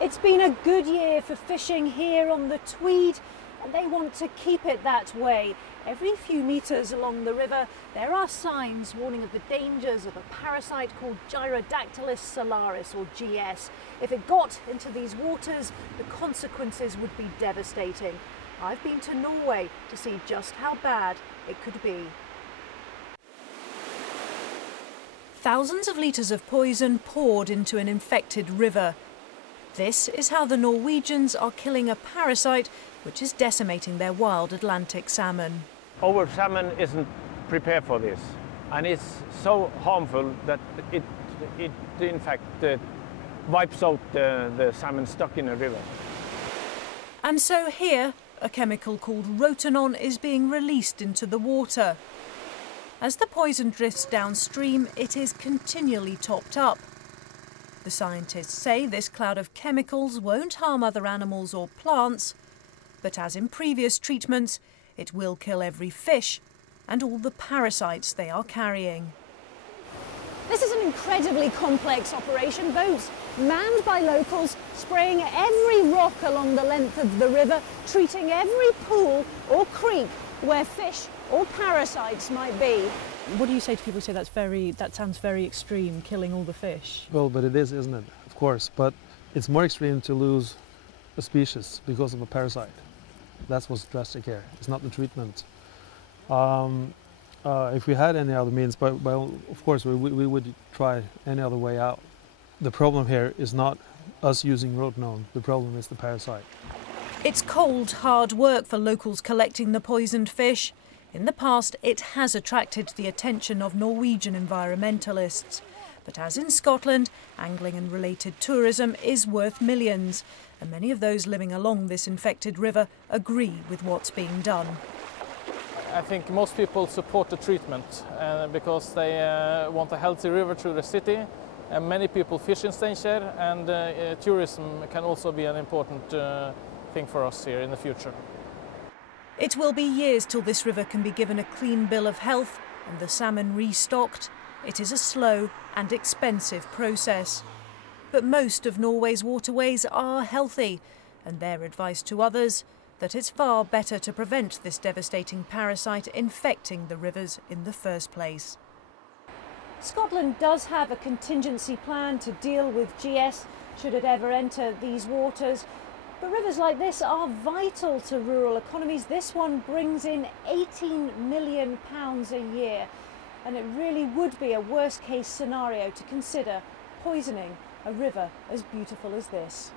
It's been a good year for fishing here on the Tweed, and they want to keep it that way. Every few metres along the river, there are signs warning of the dangers of a parasite called Gyrodactylus salaris, or GS. If it got into these waters, the consequences would be devastating. I've been to Norway to see just how bad it could be. Thousands of litres of poison poured into an infected river. This is how the Norwegians are killing a parasite which is decimating their wild Atlantic salmon. Our salmon isn't prepared for this, and it's so harmful that it in fact wipes out the salmon stuck in the river. And so here, a chemical called rotenone is being released into the water. As the poison drifts downstream, it is continually topped up. The scientists say this cloud of chemicals won't harm other animals or plants, but as in previous treatments, it will kill every fish and all the parasites they are carrying. This is an incredibly complex operation. Boats manned by locals, spraying every rock along the length of the river, treating every pool or creek where fish or parasites might be. What do you say to people who say that sounds very extreme, killing all the fish? Well, but it is, isn't it? Of course, but it's more extreme to lose a species because of a parasite. That's what's drastic here. It's not the treatment. If we had any other means, but of course we would try any other way out. The problem here is not us using rotenone. The problem is the parasite. It's cold, hard work for locals collecting the poisoned fish. In the past, it has attracted the attention of Norwegian environmentalists. But as in Scotland, angling and related tourism is worth millions, and many of those living along this infected river agree with what's being done. I think most people support the treatment because they want a healthy river through the city. And many people fish in Steinkjer, and tourism can also be an important thing for us here in the future. It will be years till this river can be given a clean bill of health and the salmon restocked. It is a slow and expensive process. But most of Norway's waterways are healthy, and their advice to others that it's far better to prevent this devastating parasite infecting the rivers in the first place. Scotland does have a contingency plan to deal with GS should it ever enter these waters. But rivers like this are vital to rural economies. This one brings in £18 million a year. And it really would be a worst-case scenario to consider poisoning a river as beautiful as this.